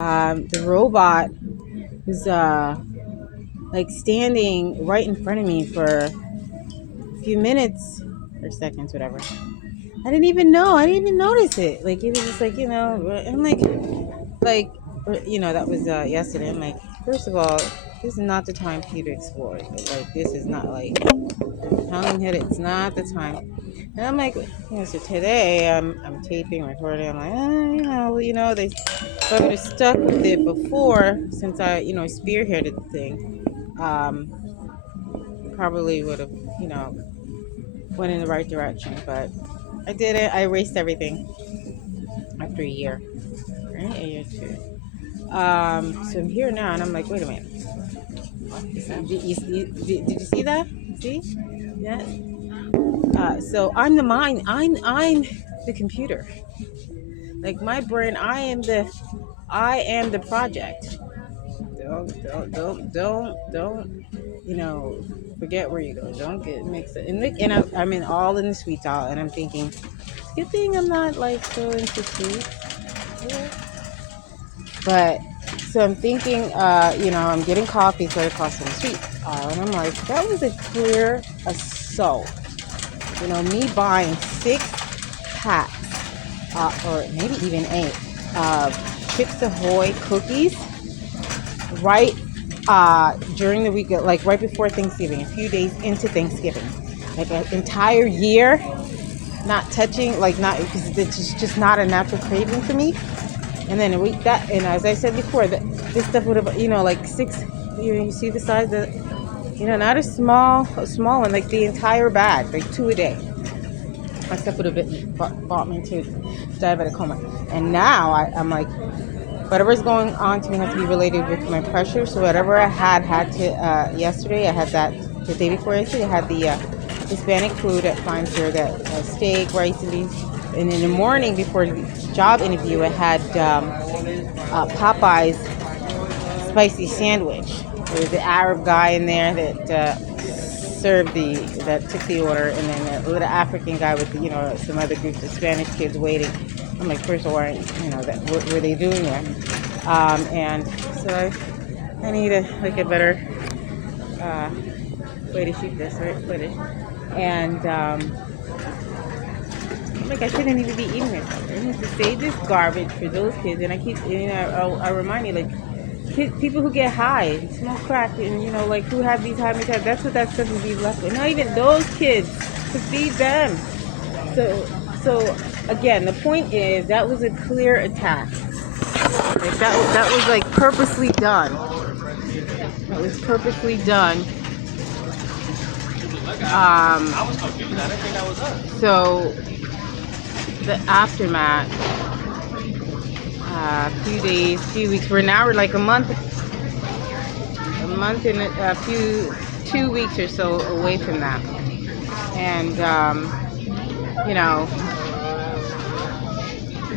The robot was like standing right in front of me for a few minutes or seconds, whatever. I didn't even know. I didn't even notice it. Like it was just like I'm like that was yesterday. I'm like, first of all, this is not the time for you to explore. Like this is not like telling hit. It's not the time. And I'm like, so today I'm taping, recording. I'm like, they. If I would have stuck with it before, since I spearheaded the thing, probably would have went in the right direction. But I did it. I erased everything after a year, right? A year too. So I'm here now, and I'm like, wait a minute. Did you see that? See? Yeah. So I'm the mind. I'm the computer. Like my brain, I am the project. Don't forget where you go. Don't get mixed up. And I'm in all in the sweet aisle, and I'm thinking, good thing I'm not like so into sweets. But so I'm thinking, I'm getting coffee right across from the sweet aisle, and I'm like, that was a clear assault. Me buying 6 packs, or maybe even 8, Chips Ahoy cookies right during the week, like right before Thanksgiving, a few days into Thanksgiving, like an entire year not touching, like not because it's just not a natural craving for me. And then a week that, and as I said before, that this stuff would have, like 6. You see the size of, not a small one, like the entire bag, like 2 a day. My stuff would have bought me into diabetic coma. And now I'm like, whatever's going on to me has to be related with my pressure. So whatever I had to yesterday, I had that the day before yesterday. I had the Hispanic food at Fines here, that steak, rice, and beans. And in the morning before the job interview, I had Popeye's spicy sandwich. There was the Arab guy in there that that took the order, and then a little African guy with some other groups of Spanish kids waiting. I'm like, first of all, what were they doing there? And so I need a better way to shoot this, right? Footage. And I'm like, I shouldn't even be eating this. I need to save this garbage for those kids. And I keep, I remind you, like, people who get high, smoke crack, and like who have these high metabolism, that's what that stuff would be left with. Not even those kids, to feed them. So again, the point is that was a clear attack. Like that was like purposely done. That was purposely done. So the aftermath, few weeks. We're like a month and a few 2 weeks or so away from that, and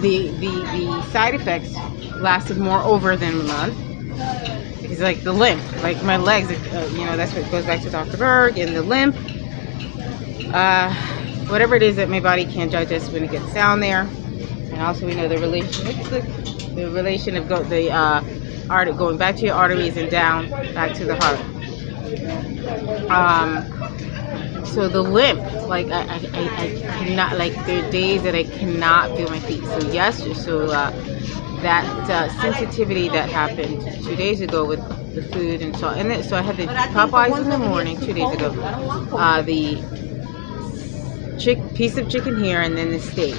the side effects lasted more over than a month. It's like the limp, like my legs, that's what goes back to Dr. Berg, and the limp, whatever it is that my body can't digest when it gets down there. And also we know the relation of going back to your arteries and down back to the heart. So the limp, like I cannot, like there are days that I cannot feel my feet. So that sensitivity that happened 2 days ago with the food and salt, and then, so I had the Popeyes in the morning 2 days ago, the piece of chicken here, and then the steak.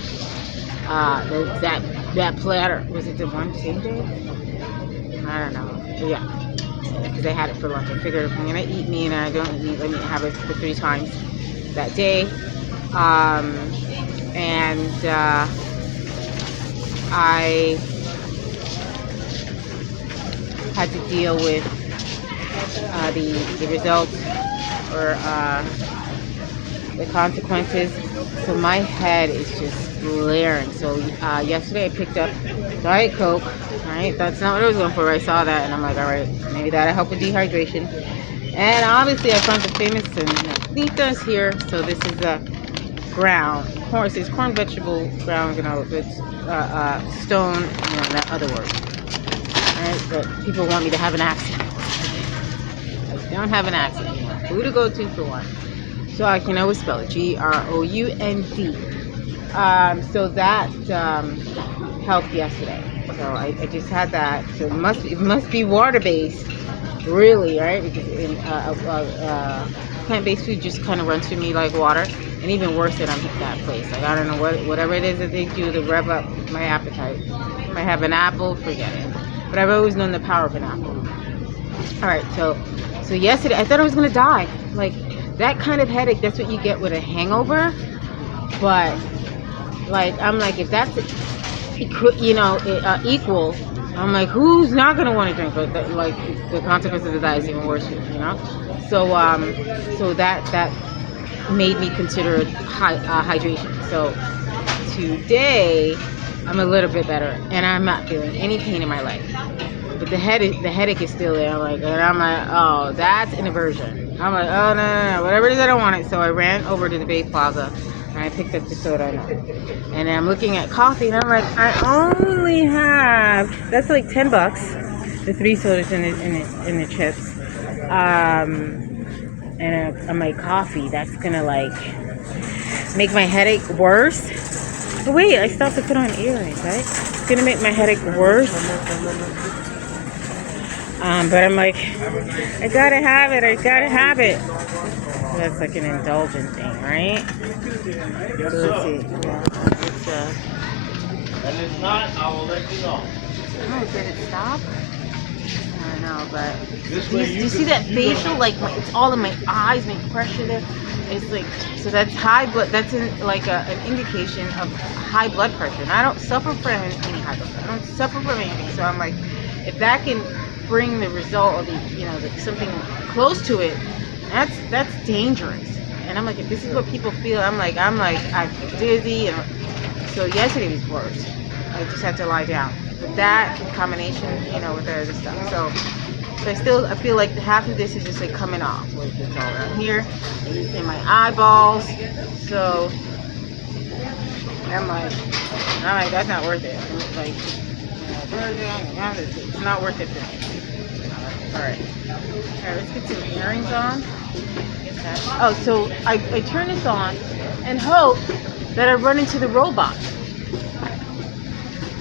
That platter, was it the same day? I don't know. But yeah, because I had it for lunch. I figured if I'm gonna eat meat and I don't eat, let me have it for 3 times that day. And I had to deal with the results, or the consequences. So my head is just blaring. So yesterday I picked up Diet Coke. Right, that's not what I was going for. I saw that and I'm like, all right, maybe that'll help with dehydration. And obviously I found the famous Nitas here. So this is a ground corn. It says corn vegetable ground, with stone, that other word. but people want me to have an accent. I don't have an accent anymore. Who to go to for one? So I can always spell it, Ground. So that helped yesterday. So I just had that. So it must be water based, really, right? Because in plant-based food just kind of runs through me like water, and even worse than I'm at that place. Like I don't know whatever it is that they do to rev up my appetite. I might have an apple, forget it. But I've always known the power of an apple. All right, so yesterday I thought I was gonna die. Like that kind of headache, that's what you get with a hangover. But like I'm like, if that's equal, I'm like, who's not gonna want to drink? But like the consequences of that is even worse, So that made me consider hydration. So today I'm a little bit better, and I'm not feeling any pain in my leg. But the headache is still there. I'm like, oh, that's an aversion. I'm like, oh no, whatever it is, I don't want it. So I ran over to the Bay Plaza and I picked up the soda, and I'm looking at coffee, and I'm like, I only have, that's like $10, the 3 sodas in the chips, and I'm like, coffee, that's gonna like make my headache worse. But wait, I stopped to put on earrings, right? It's gonna make my headache worse. But I'm like, I gotta have it. That's like an indulgent thing, right? Yes, So let's see. Yeah, and if not, I will let you know. oh, did it stop? I don't know, but do way you see that facial? Like it's all in my eyes, my pressure there. It's like, so that's high blood. That's an indication of high blood pressure. And I don't suffer from any high blood pressure. I don't suffer from anything. So I'm like, if that can bring the result of something close to it, that's dangerous. And I'm like, if this is what people feel, I'm like I feel dizzy, and so yesterday was worse. I just had to lie down. But that in combination, with the other stuff. So I feel like half of this is just like coming off. Like it's all around here, in my eyeballs. So I'm like, that's not worth it. Like, it's not worth it for me. All right, let's get some earrings on. Oh, so I turn this on and hope that I run into the robot.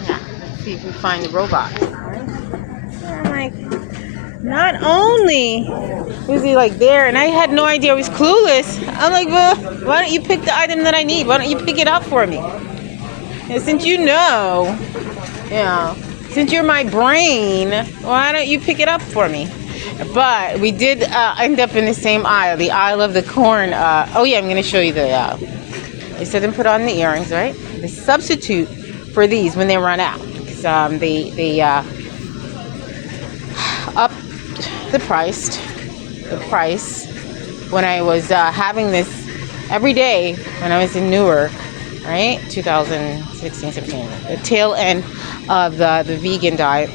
Yeah, let's see if we find the robot. And I'm like, not only was he like there, and I had no idea, I was clueless. I'm like, well, why don't you pick the item that I need? Why don't you pick it up for me? And since since you're my brain, why don't you pick it up for me? But we did end up in the same aisle, the aisle of the corn. Oh yeah, I'm going to show you I said then put on the earrings, right? The substitute for these when they run out, because they upped the price when I was having this every day when I was in Newark, right? 2016, 17, the tail end of the vegan diet.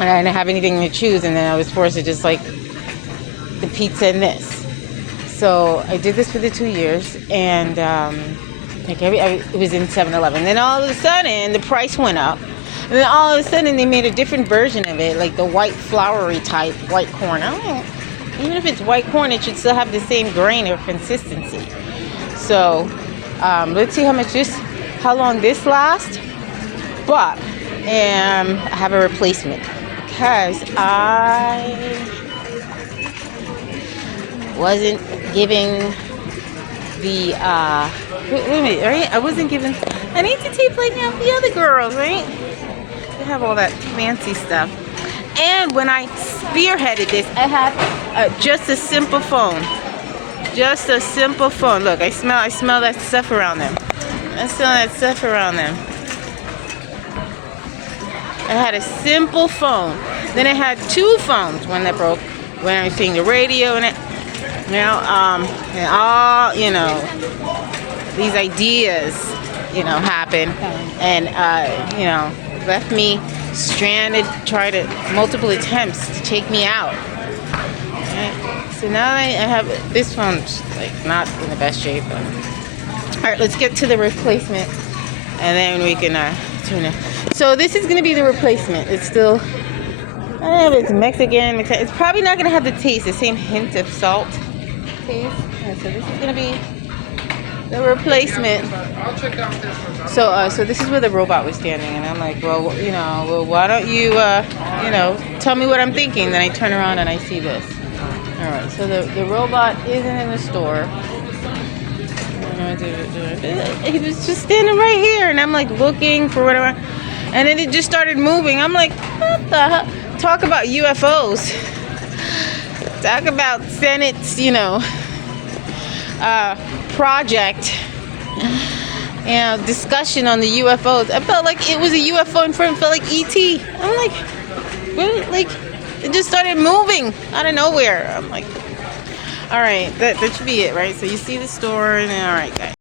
And I didn't have anything to choose, and then I was forced to just like the pizza and this. So I did this for the 2 years, and it was in 7-Eleven. Then all of a sudden, the price went up, and then all of a sudden they made a different version of it, like the white floury type white corn. Even if it's white corn, it should still have the same grain or consistency. So let's see how long this lasts. But I have a replacement. Because I wasn't giving the wait a minute, right? I wasn't giving. I need to tape like now the other girls, right? They have all that fancy stuff. And when I spearheaded this, I had just a simple phone. Just a simple phone. Look, I smell that stuff around them. I smell that stuff around them. I had a simple phone. Then I had 2 phones. One that broke when I was seeing the radio and it. And all, these ideas, happen. And, left me stranded, tried multiple attempts to take me out. Right? So now I have this phone's like not in the best shape. But. All right, let's get to the replacement. And then we can tuna. So this is gonna be the replacement. It's still, it's Mexican. It's probably not gonna have the taste, the same hint of salt taste. And so this is gonna be the replacement. So this is where the robot was standing, and I'm like, well, why don't you, tell me what I'm thinking? Then I turn around and I see this. All right, so the robot isn't in the store. He was just standing right here, and I'm like looking for whatever, and then it just started moving. I'm like, what the hell? Talk about UFOs. Talk about Senate's, project. Discussion on the UFOs. I felt like it was a UFO in front. It felt like ET. I'm like, what? Like, it just started moving out of nowhere. I'm like, all right, that should be it, right? So you see the store, and all right, guys.